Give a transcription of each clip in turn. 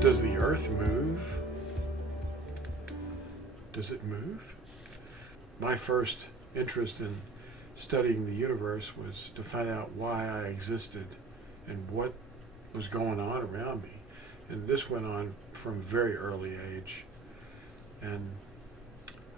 Does the earth move? Does it move? My first interest in studying the universe was to find out why I existed and what was going on around me. And this went on from a very early age. And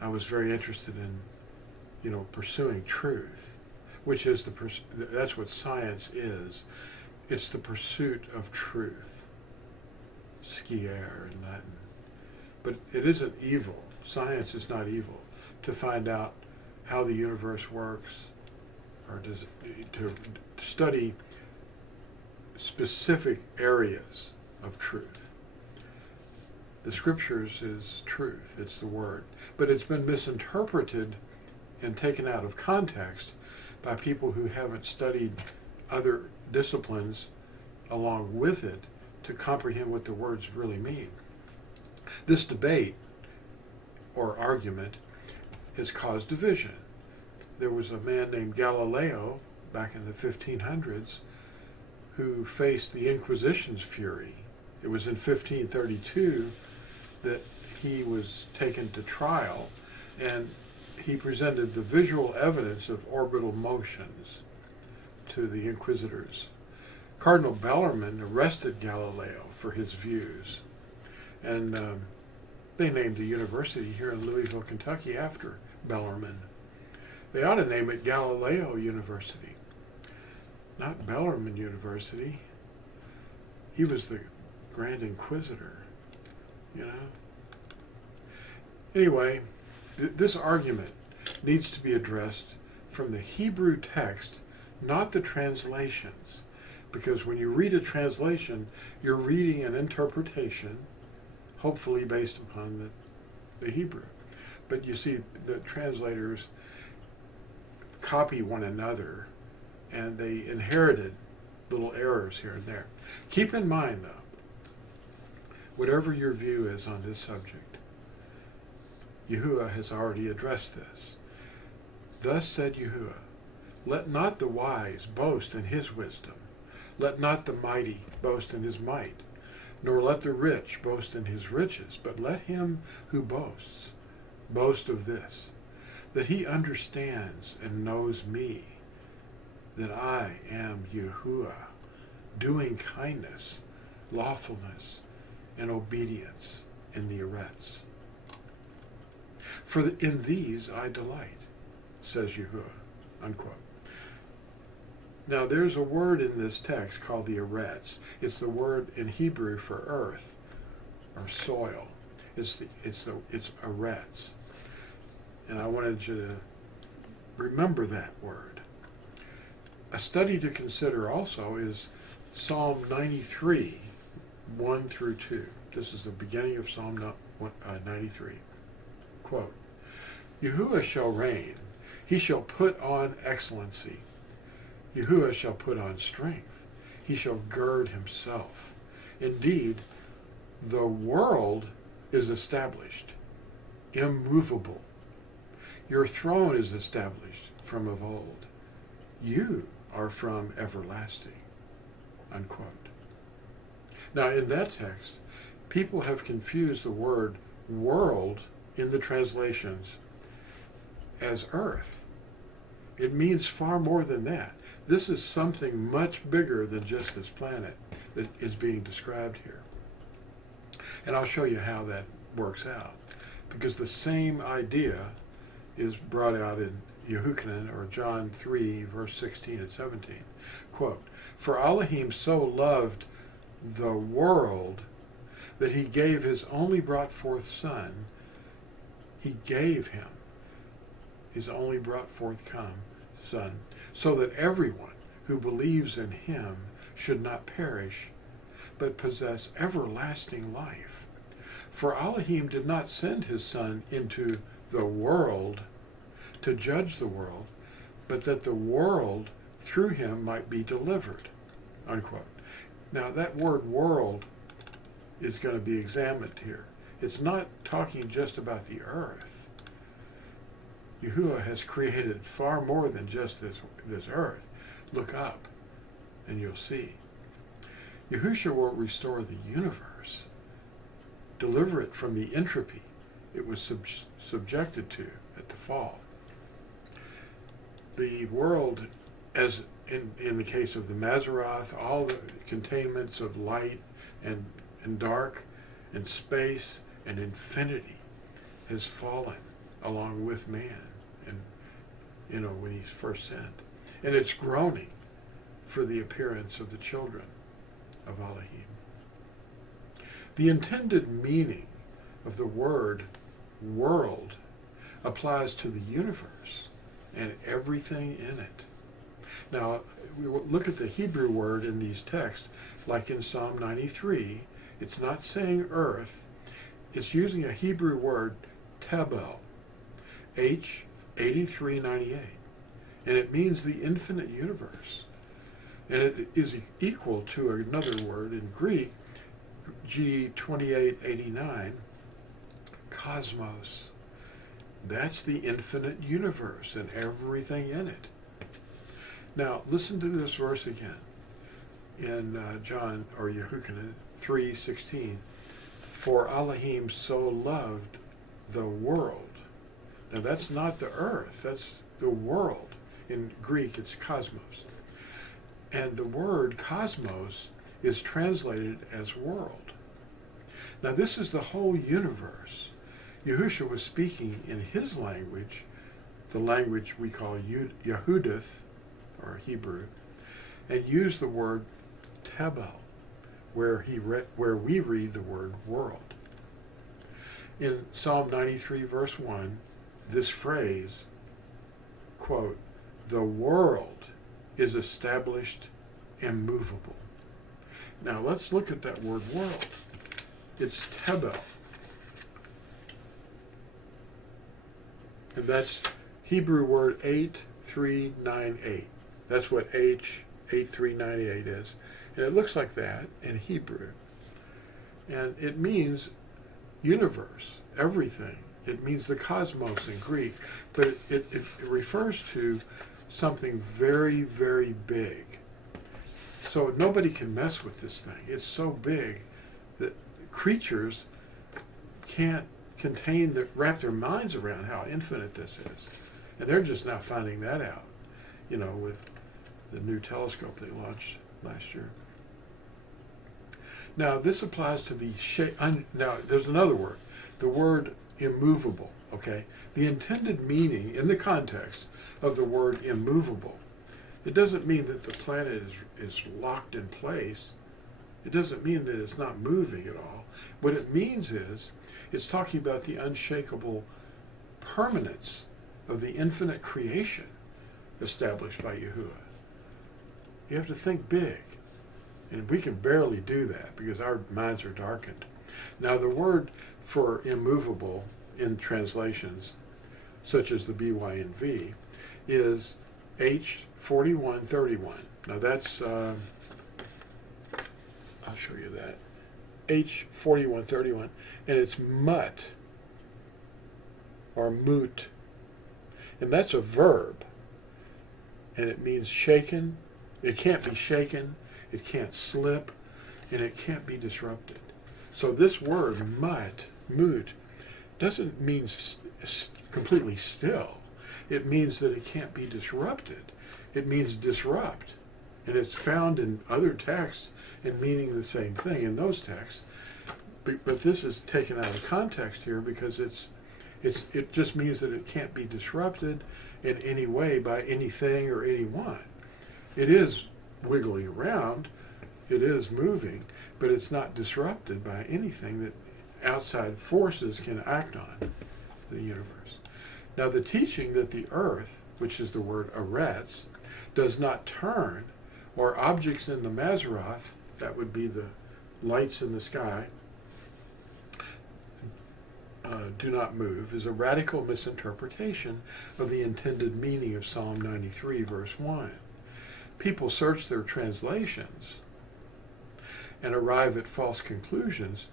I was very interested in, pursuing truth, which is that's what science is. It's the pursuit of truth. Sciere in Latin. But it isn't evil. Science is not evil. To find out how the universe works, or to study specific areas of truth. The scriptures is truth, it's the word. But it's been misinterpreted and taken out of context by people who haven't studied other disciplines along with it to comprehend what the words really mean. This debate or argument has caused division. There was a man named Galileo back in the 1500s who faced the Inquisition's fury. It was in 1532 that he was taken to trial, and he presented the visual evidence of orbital motions to the inquisitors. Cardinal Bellarmine arrested Galileo for his views, and they named a university here in Louisville, Kentucky after Bellarmine. They ought to name it Galileo University, not Bellarmine University. He was the Grand Inquisitor, Anyway, this argument needs to be addressed from the Hebrew text, not the translations. Because when you read a translation, you're reading an interpretation, hopefully based upon the Hebrew. But you see, the translators copy one another, and they inherited little errors here and there. Keep in mind, though, whatever your view is on this subject, Yahuwah has already addressed this. Thus said Yahuwah, let not the wise boast in his wisdom, let not the mighty boast in his might, nor let the rich boast in his riches, but let him who boasts boast of this, that he understands and knows me, that I am Yahuwah, doing kindness, lawfulness, and obedience in the arets. For in these I delight, says Yahuwah, unquote. Now there's a word in this text called the arets. It's the word in Hebrew for earth or soil. It's arets. And I wanted you to remember that word. A study to consider also is Psalm 93, 1 through 2. This is the beginning of Psalm 93. Quote, Yahuwah shall reign. He shall put on excellency. Yahuwah shall put on strength. He shall gird himself. Indeed, the world is established, immovable. Your throne is established from of old. You are from everlasting. Unquote. Now, in that text, people have confused the word world in the translations as earth. It means far more than that. This is something much bigger than just this planet that is being described here. And I'll show you how that works out. Because the same idea is brought out in Yehukanan, or John 3, verse 16 and 17. Quote, for Elohim so loved the world that he gave his only brought forth son. He gave him his only brought forth son, so that everyone who believes in him should not perish, but possess everlasting life. For Elohim did not send his son into the world to judge the world, but that the world through him might be delivered. Unquote. Now that word world is going to be examined here. It's not talking just about the earth. Yahuwah has created far more than just this earth. Look up and you'll see. Yahusha will restore the universe. deliver it from the entropy it was subjected to at the fall. The world, as in the case of the Mazzaroth, all the containments of light and dark and space and infinity has fallen along with man, and when he's first sent. And it's groaning for the appearance of the children of Elohim. The intended meaning of the word world applies to the universe and everything in it. Now, we look at the Hebrew word in these texts, like in Psalm 93, it's not saying earth, it's using a Hebrew word, Babel, H8398, and it means the infinite universe. And it is equal to another word in Greek, G2889, cosmos. That's the infinite universe and everything in it. Now, listen to this verse again in John, or Yehukanan 3:16. For Elohim so loved the world. Now, that's not the earth, that's the world. In Greek, it's cosmos. And the word cosmos is translated as world. Now, this is the whole universe. Yahusha was speaking in his language, the language we call Yehudith, or Hebrew, and used the word Babel, where we read the word world. In Psalm 93, verse 1, this phrase, quote, the world is established immovable. Now let's look at that word world. It's Babel. And that's Hebrew word 8398. That's what H8398 is. And it looks like that in Hebrew. And it means universe, everything. It means the cosmos in Greek. But it refers to something very, very big. So nobody can mess with this thing. It's so big that creatures can't wrap their minds around how infinite this is. And they're just now finding that out, with the new telescope they launched last year. Now, this applies to the shape. Now, there's another word, the word immovable, okay? The intended meaning in the context of the word immovable, it doesn't mean that the planet is locked in place. It doesn't mean that it's not moving at all. What it means is, it's talking about the unshakable permanence of the infinite creation established by Yahuwah. You have to think big. And we can barely do that because our minds are darkened. Now, the word for immovable in translations, such as the BYNV, is H4131. Now that's, I'll show you that. H4131, and it's mut, or mut. And that's a verb. And it means shaken. It can't be shaken. It can't slip, and it can't be disrupted. So this word, mut, doesn't mean completely still. It means that it can't be disrupted. It means disrupt. And it's found in other texts and meaning the same thing in those texts. But this is taken out of context here because it just means that it can't be disrupted in any way by anything or anyone. It is wiggling around, it is moving, but it's not disrupted by anything that outside forces can act on the universe. Now, the teaching that the earth, which is the word aretz, does not turn, or objects in the Mazzaroth, that would be the lights in the sky, do not move, is a radical misinterpretation of the intended meaning of Psalm 93, verse 1. People search their translations and arrive at false conclusions,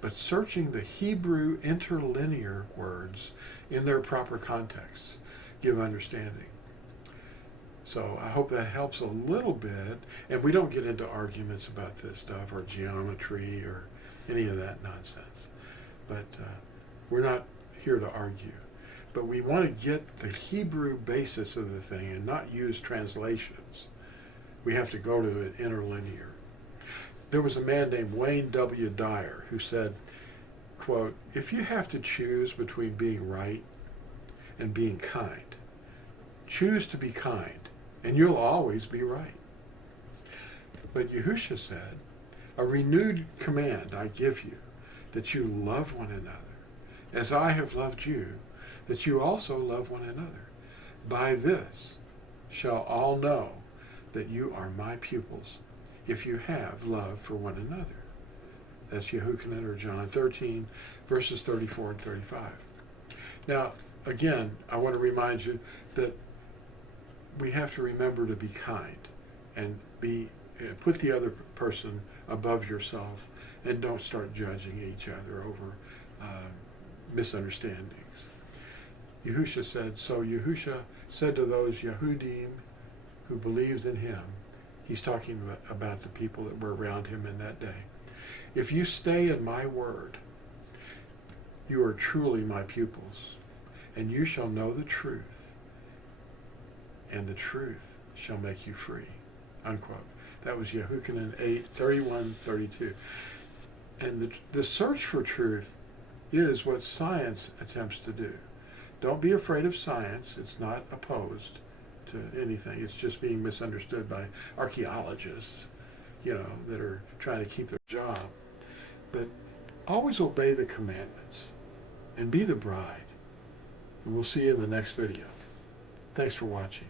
but searching the Hebrew interlinear words in their proper contexts give understanding. So I hope that helps a little bit, and we don't get into arguments about this stuff or geometry or any of that nonsense. But we're not here to argue. But we want to get the Hebrew basis of the thing and not use translations. We have to go to it interlinear. There was a man named Wayne W. Dyer who said, quote, "If you have to choose between being right and being kind, choose to be kind, and you'll always be right." But Yahusha said, "A renewed command I give you, that you love one another, as I have loved you, that you also love one another. By this shall all know that you are my pupils, if you have love for one another." That's Yehukanan, or John 13, verses 34 and 35. Now, again, I want to remind you that we have to remember to be kind and put the other person above yourself, and don't start judging each other over misunderstandings. Yahusha said, so Yahusha said to those Yehudim who believed in him, he's talking about the people that were around him in that day, "If you stay in my word, you are truly my pupils, and you shall know the truth, and the truth shall make you free." Unquote. That was Yehukanan 8:31-32. And the search for truth is what science attempts to do. Don't be afraid of science. It's not opposed to anything. It's just being misunderstood by archaeologists, that are trying to keep their job. But always obey the commandments and be the bride. And we'll see you in the next video. Thanks for watching.